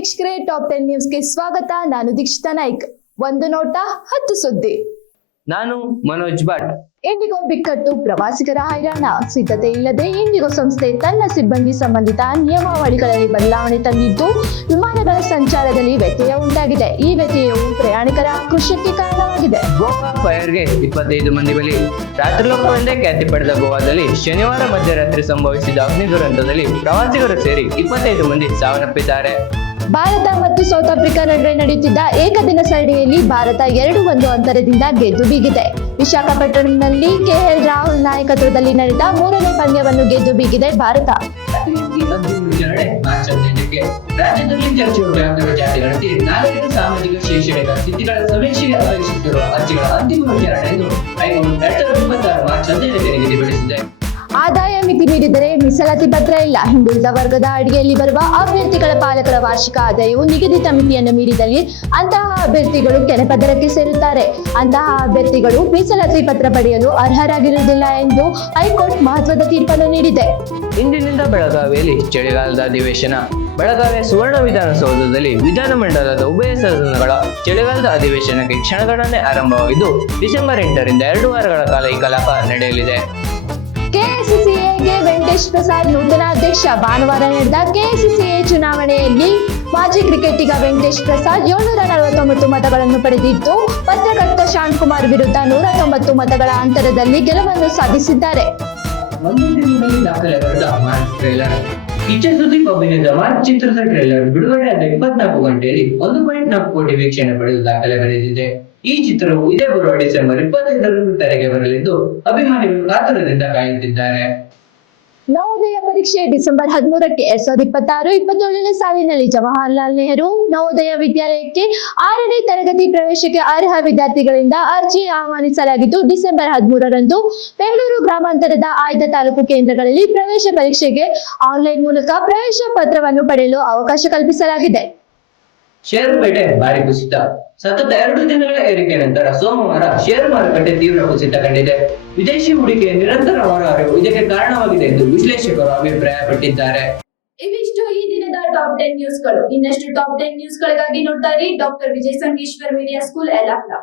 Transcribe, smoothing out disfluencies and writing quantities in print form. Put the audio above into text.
ವೀಕ್ಷಕರೇ, ಟಾಪ್ 10 ನ್ಯೂಸ್ಗೆ ಸ್ವಾಗತ. ನಾನು ದೀಕ್ಷಿತಾ ನಾಯ್ಕ್. ಒಂದು ನೋಟ 10 ಸುದ್ದಿ. ನಾನು ಮನೋಜ್ ಭಟ್. ಇಂಡಿಗೋ ಬಿಕ್ಕಟ್ಟು, ಪ್ರವಾಸಿಗರ ಹೈರಾಣ. ಸಿದ್ಧತೆ ಇಲ್ಲದೆ ಇಂಡಿಗೋ ಸಂಸ್ಥೆ ತನ್ನ ಸಿಬ್ಬಂದಿ ಸಂಬಂಧಿತ ನಿಯಮಾವಳಿಗಳಲ್ಲಿ ಬದಲಾವಣೆ ತಂದಿದ್ದು ವಿಮಾನಗಳ ಸಂಚಾರದಲ್ಲಿ ವ್ಯತ್ಯಯ ಉಂಟಾಗಿದೆ. ಈ ವ್ಯತ್ಯಯವು ಪ್ರಯಾಣಿಕರ ಆಕ್ರೋಶಕ್ಕೆ ಕಾರಣವಾಗಿದೆ. ಗೋವಾ ಫೈರ್ಗೆ 25 ಮಂದಿ ಬಲಿ. ರಾತ್ರಿಲೋಕವೆಂದೇ ಖ್ಯಾತಿ ಪಡೆದ ಗೋವಾದಲ್ಲಿ ಶನಿವಾರ ಮಧ್ಯರಾತ್ರಿ ಸಂಭವಿಸಿದ ಅಗ್ನಿ ದುರಂತದಲ್ಲಿ ಪ್ರವಾಸಿಗರು ಸೇರಿ 25 ಮಂದಿ ಸಾವನ್ನಪ್ಪಿದ್ದಾರೆ. ಭಾರತ ಮತ್ತು ಸೌತ್ ಆಫ್ರಿಕಾ ನಡುವೆ ನಡೆಯುತ್ತಿದ್ದ ಏಕದಿನ ಸರಣಿಯಲ್ಲಿ ಭಾರತ 2-1 ಅಂತರದಿಂದ ಗೆದ್ದು ಬೀಗಿದೆ. ವಿಶಾಖಪಟ್ಟಣಂನಲ್ಲಿ ಕೆಎಲ್ ರಾಹುಲ್ ನಾಯಕತ್ವದಲ್ಲಿ ನಡೆದ 3ನೇ ಪಂದ್ಯವನ್ನು ಗೆದ್ದು ಬೀಗಿದೆ ಭಾರತ. ರಾಜ್ಯದಲ್ಲಿ ಚರ್ಚೆಯ ಜಾತಿಗಳಲ್ಲಿ ನಾಗರಿಕ ಸಾಮಾಜಿಕ ಶೈಕ್ಷಣಿಕ ಸ್ಥಿತಿಗಳ ಸಮೀಕ್ಷೆಗೆ ಆಯೋಜಿಸುತ್ತಿರುವ ಅರ್ಜಿಗಳ ಅಂತಿಮ ವಿಚಾರಣೆ ಎಂದು ಹೈಕೋರ್ಟ್ 2026 ಮಾರ್ಚ್ 15ಕ್ಕೆ ನಿಗದಿಪಡಿಸಿದೆ. ಆದಾಯ ಮಿತಿ ಮೀರಿದರೆ ಮೀಸಲಾತಿ ಪತ್ರ ಇಲ್ಲ. ಹಿಂದುಳಿದ ವರ್ಗದ ಅಡಿಯಲ್ಲಿ ಬರುವ ಅಭ್ಯರ್ಥಿಗಳ ಪಾಲಕರ ವಾರ್ಷಿಕ ಆದಾಯವು ನಿಗದಿತ ಮಿತಿಯನ್ನು ಮೀರಿದಲ್ಲಿ ಅಂತಹ ಅಭ್ಯರ್ಥಿಗಳು ಕೆಳಪದರಕ್ಕೆ ಸೇರುತ್ತಾರೆ. ಅಂತಹ ಅಭ್ಯರ್ಥಿಗಳು ಮೀಸಲಾತಿ ಪತ್ರ ಪಡೆಯಲು ಅರ್ಹರಾಗಿರುವುದಿಲ್ಲ ಎಂದು ಹೈಕೋರ್ಟ್ ಮಹತ್ವದ ತೀರ್ಪನ್ನು ನೀಡಿದೆ. ಇಂದಿನಿಂದ ಬೆಳಗಾವಿಯಲ್ಲಿ ಚಳಿಗಾಲದ ಅಧಿವೇಶನ. ಬೆಳಗಾವಿಯ ಸುವರ್ಣ ವಿಧಾನಸೌಧದಲ್ಲಿ ವಿಧಾನಮಂಡಲದ ಉಭಯ ಸದನಗಳ ಚಳಿಗಾಲದ ಅಧಿವೇಶನಕ್ಕೆ ಕ್ಷಣಗಣನೆ ಆರಂಭವಾಗಿದ್ದು ಡಿಸೆಂಬರ್ 8ರಿಂದ 2 ವಾರಗಳ ಕಾಲ ಈ ಕಲಾಪ ನಡೆಯಲಿದೆ. ಕೆಎಸ್ಸಿಎಗೆ ವೆಂಕಟೇಶ್ ಪ್ರಸಾದ್ ನೂತನ ಅಧ್ಯಕ್ಷ. ಭಾನುವಾರ ನಡೆದ ಕೆಎಸ್ಸಿಎ ಚುನಾವಣೆಯಲ್ಲಿ ಮಾಜಿ ಕ್ರಿಕೆಟಿಗ ವೆಂಕಟೇಶ್ ಪ್ರಸಾದ್ 749 ಮತಗಳನ್ನು ಪಡೆದಿದ್ದು, ಪತ್ರಕರ್ತ ಶಾಂತಕುಮಾರ್ ವಿರುದ್ಧ 190 ಮತಗಳ ಅಂತರದಲ್ಲಿ ಗೆಲುವನ್ನು ಸಾಧಿಸಿದ್ದಾರೆ. ಕಿಚ್ಚ ಸುದೀಪ್ ಅಭಿನಯದ ಮಾರ್ಚ್ ಚಿತ್ರದ ಟ್ರೇಲರ್ ಬಿಡುಗಡೆಯಾದ 24 ಗಂಟೆಯಲ್ಲಿ 1.4 ಕೋಟಿ ವೀಕ್ಷಣೆ ಪಡೆದು ದಾಖಲೆ ಬರೆದಿದೆ. ಈ ಚಿತ್ರವು ಇದೇ ಬರುವ ಡಿಸೆಂಬರ್ 25ರಂದು ತೆರೆಗೆ ಬರಲಿದ್ದು ಅಭಿಮಾನಿಗಳು ಕಾತರದಿಂದ ಕಾಯುತ್ತಿದ್ದಾರೆ. ನವೋದಯ ಪರೀಕ್ಷೆ ಡಿಸೆಂಬರ್ 13ಕ್ಕೆ. 2026-27ನೇ ಸಾಲಿನಲ್ಲಿ ಜವಾಹರಲಾಲ್ ನೆಹರು ನವೋದಯ ವಿದ್ಯಾಲಯಕ್ಕೆ 6ನೇ ತರಗತಿ ಪ್ರವೇಶಕ್ಕೆ ಅರ್ಹ ವಿದ್ಯಾರ್ಥಿಗಳಿಂದ ಅರ್ಜಿ ಆಹ್ವಾನಿಸಲಾಗಿದ್ದು, ಡಿಸೆಂಬರ್ 13ರಂದು ಬೆಂಗಳೂರು ಗ್ರಾಮಾಂತರದ ಆಯ್ದ ತಾಲೂಕು ಕೇಂದ್ರಗಳಲ್ಲಿ ಪ್ರವೇಶ ಪರೀಕ್ಷೆಗೆ ಆನ್ಲೈನ್ ಮೂಲಕ ಪ್ರವೇಶ ಪತ್ರವನ್ನು ಪಡೆಯಲು ಅವಕಾಶ ಕಲ್ಪಿಸಲಾಗಿದೆ. ಷೇರುಪೇಟೆ ಭಾರಿ ಕುಸಿತ. ಸತತ 2 ದಿನಗಳ ಏರಿಕೆ ನಂತರ ಸೋಮವಾರ ಷೇರು ಮಾರುಕಟ್ಟೆ ತೀವ್ರ ಕುಸಿತ ಕಂಡಿದೆ. ವಿದೇಶಿ ಹೂಡಿಕೆ ನಿರಂತರ ಹೊರಹರಿವು ಇದಕ್ಕೆ ಕಾರಣವಾಗಿದೆ ಎಂದು ವಿಶ್ಲೇಷಕರು ಅಭಿಪ್ರಾಯಪಟ್ಟಿದ್ದಾರೆ. ಇವಿಷ್ಟು ಈ ದಿನದ ಟಾಪ್ 10 ನ್ಯೂಸ್ಗಳು. ಇನ್ನಷ್ಟು ಟಾಪ್ 10 ನ್ಯೂಸ್ಗಳಿಗಾಗಿ ನೋಡ್ತಾ ಇರಿ ಡಾಕ್ಟರ್ ವಿಜಯ ಸಂಗೇಶ್ವರ್ ಮೀಡಿಯಾ ಸ್ಕೂಲ್ ಯಲ್ಲಾಪುರ.